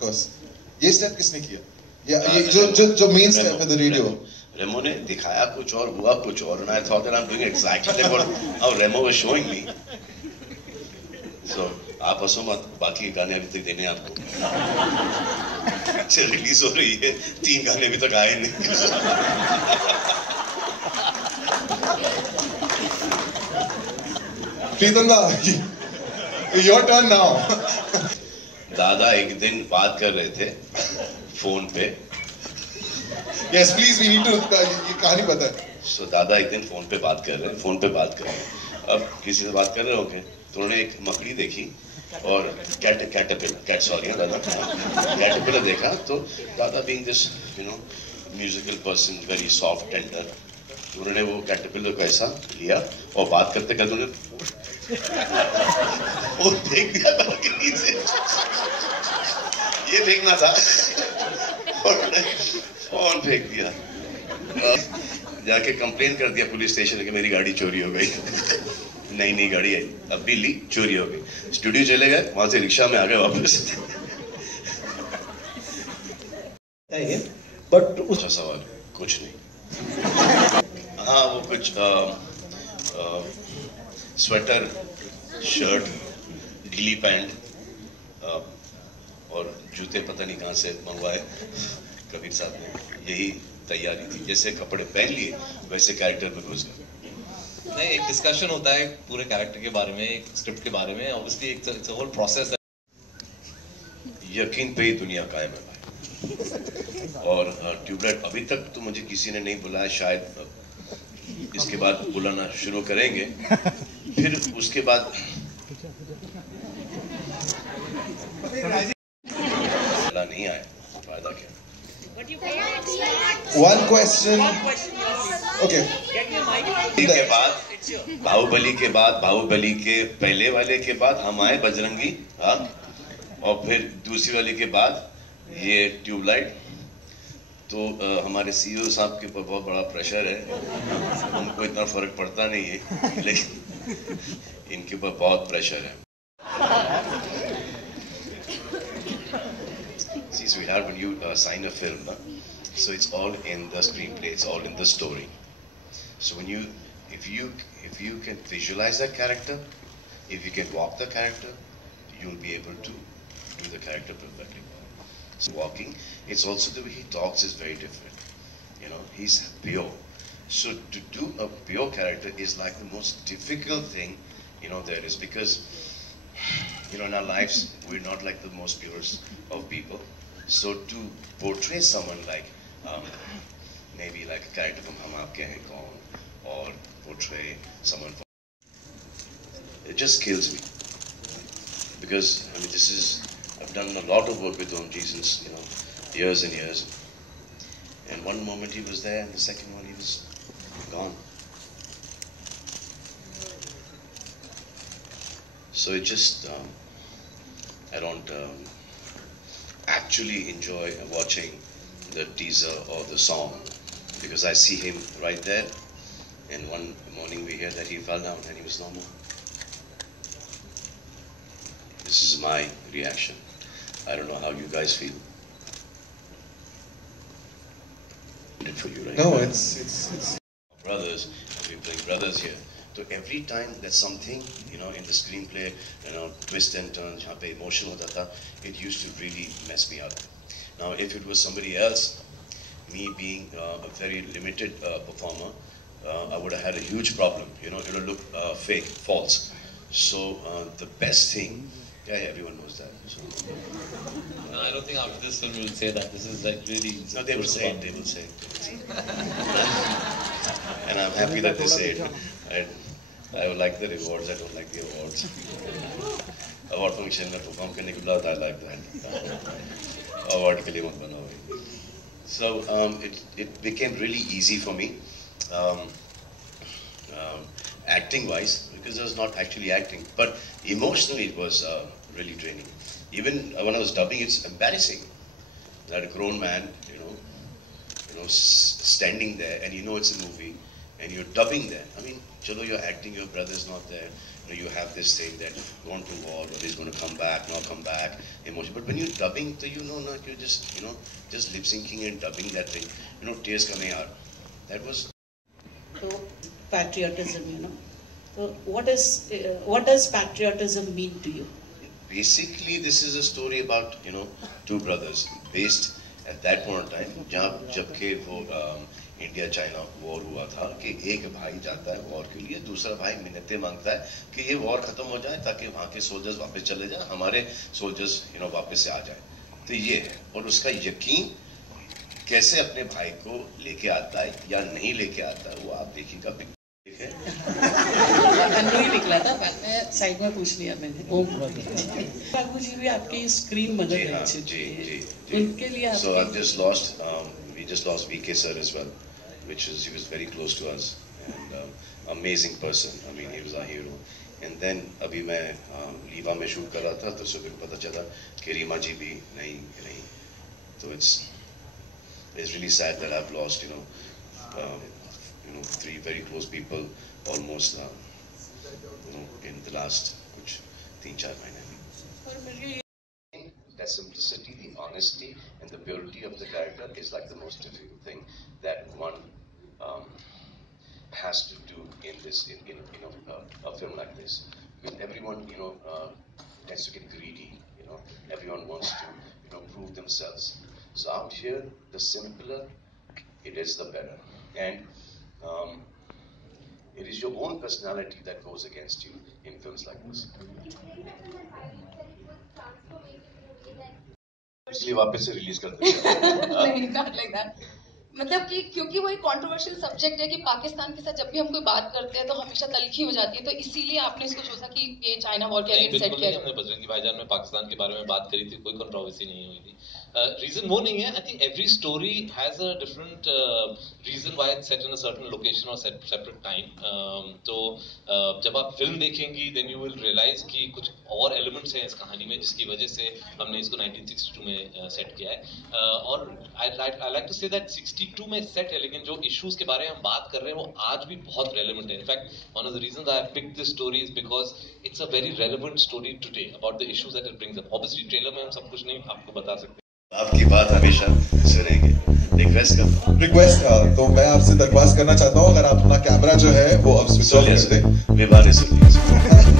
course. ये step किसने किया? ये जो मेन स्टेप है द रेडियो. Remo ने दिखाया कुछ और हुआ कुछ और, and I thought that I'm doing exactly like what how Remo was showing me. So आप हंसो मत, बाकी गाने अभी तक देने आपको. अच्छा रिलीज हो रही है, 3 गाने अभी तक आए नहीं. प्रीतम दा, your turn now. दादा एक दिन बात कर रहे थे फोन पे. Yes, please, we need to. ये कहानी पता है. So दादा एक दिन फोन पे बात कर रहे हैं. अब किसी से बात कर रहे होंगे तो उन्होंने एक मकड़ी देखी और कैटरपिलर देखा. तो दादा being this musical person, very soft tender, उन्होंने वो कैटरपिलर को ऐसा लिया और बात करते करते उन्होंने वो फेंक दिया बालकनी से. ये फेंकना था और फोन फेंक दिया. जाके कंप्लेन कर दिया पुलिस स्टेशन कि मेरी गाड़ी चोरी हो गई. नई गाड़ी है, अब भी ली, चोरी हो गई. स्टूडियो चले गए, वहां से रिक्शा में आ गए वापस. बट अच्छा सवाल कुछ नहीं. हाँ वो कुछ स्वेटर, शर्ट, ढीली पैंट और जूते पता नहीं कहाँ से मंगवाए कबीर साहब ने. यही तैयारी थी. जैसे कपड़े पहन लिए वैसे कैरेक्टर में घुस गए. नहीं, एक डिस्कशन होता है पूरे कैरेक्टर के बारे में, एक स्क्रिप्ट के बारे में. Obviously it's a whole process. यकीन पे ही दुनिया कायम है भाई. और ट्यूबलाइट अभी तक तो मुझे किसी ने नहीं बुलाया. शायद इसके बाद बुलाना शुरू करेंगे. फिर उसके बाद नहीं आया फायदा क्या. One question. Okay. के बाद बाहुबली के बाद, बाहुबली के पहले वाले के बाद हम आए बजरंगी. हाँ, और फिर दूसरी वाले के बाद ये ट्यूबलाइट. तो हमारे सीईओ साहब के ऊपर बहुत बड़ा प्रेशर है. हमको इतना फर्क पड़ता नहीं है, लेकिन इनके ऊपर बहुत प्रेशर है. See, sweetheart, when you sign a film, so it's all in the screenplay, it's all in the story. So when if you can visualize that character, if you can walk the character, you'll be able to do the character perfectly. So walking, it's also the way he talks is very different. He's pure. So to do a pure character is like the most difficult thing, there is, because in our lives we're not like the most purest of people. So to portray someone like maybe like a character from Hum Aapke Hain Kaun, or portray someone from, it just kills me, because I've done a lot of work with Omji since years and years, and one moment he was there and the second one he was gone. So it just I don't actually enjoy watching the teaser or the song, because I see him right there, and one morning we hear that he fell down and he was no more. This is my reaction. I don't know how you guys feel. For you, right? No, it's brothers. We're playing brothers here. So every time that something, in the screenplay, twist and turns, जहाँ पे emotion होता था, it used to really mess me up. Now, if it was somebody else, me being a very limited performer, I would have had a huge problem. It would look fake, false. So the best thing, everyone knows that. So. No, I don't think after this film you will say that. This is like really. No, they will say it. They will say it. And I'm happy that they say it. I like the rewards. I don't like the awards. Award function में perform करने के बाद I like that. Award के लिए मत बनाओ. So it became really easy for me, acting wise, because I was not actually acting, but emotionally it was really draining. Even when I was dubbing, it's embarrassing that a grown man, standing there, and it's a movie, and you're dubbing that. I mean, chalo, you're acting, your brother's not there. You have this thing that gone to war, whether he's going to come back, not come back, emotion. But when you're dubbing, so you're just, just lip syncing and dubbing that thing. Tears coming out. That was. So patriotism, So what does patriotism mean to you? Basically, this is a story about two brothers based at that point in time, जबकि वो India China war हुआ था कि एक भाई जाता है war के लिए, दूसरा भाई मिन्नतें मांगता है कि ये वॉर खत्म हो जाए ताकि वहाँ के सोल्जर्स वापस चले जाएं, हमारे सोल्जर्स वापस से आ जाए. तो ये है, और उसका यकीन कैसे अपने भाई को लेके आता है या नहीं लेके आता है वो आप देखिएगा. नहीं निकला था, मैंने साइड में पूछ लिया मैंने. बाबू जी भी आपकी स्क्रीन मदद है. जी. उनके लिए. So we just lost VK sir as well, he was very close to us and amazing person. I mean, he was our hero. And then अभी मैं लीवा में शूट कर रहा था तो सुबह पता चला कि रीमा जी भी नहीं. So it's really sad that I've lost three very close people almost in the last 3-4 महीने. That simplicity, the honesty, and the purity of the character is like the most difficult thing that one has to do in this, in a film like this. Because everyone, tends to get greedy. Everyone wants to, prove themselves. So out here, the simpler it is, the better. And it is your own personality that goes against you in films like this. इसलिए वापस से release कर नहीं, not like that. मतलब कि क्योंकि वो एक कंट्रोवर्शियल सब्जेक्ट है कि पाकिस्तान के साथ जब भी हम कोई बात करते हैं तो हमेशा तलखी हो जाती है, तो इसीलिए आपने इसको सोचा कि ये चाइना वॉर के अगेंस्ट सेट किया. हमने बजरंगी भाईजान में पाकिस्तान के बारे में बात करी थी, कोई कंट्रोवर्सी नहीं हुई थी. रीजन वो नहीं है. I think every story has a different reason why it's set in a certain location और सेपरेट टाइम. तो जब आप फिल्म देखेंगी देन यू विल रियलाइज कि कुछ और एलिमेंट्स हैं इस कहानी में जिसकी वजह से हमने इसको 1962 में सेट किया है. और I like to say that 62 में सेट है, लेकिन जो इश्यूज के बारे में हम बात कर रहे हैं वो आज भी बहुत रेलेवेंट है. In fact one of the reasons I have picked this story is because it's a very relevant story today about the issues that it brings up. Obviously trailer में हम सब कुछ नहीं आपको बता सकते. आपकी बात हमेशा सुनेंगे. रिक्वेस्ट तो मैं आपसे दरख्वास्त करना चाहता हूँ, अगर आप अपना कैमरा जो है वो अब स्विच ऑफ कर दें. बेबाने सुनिए.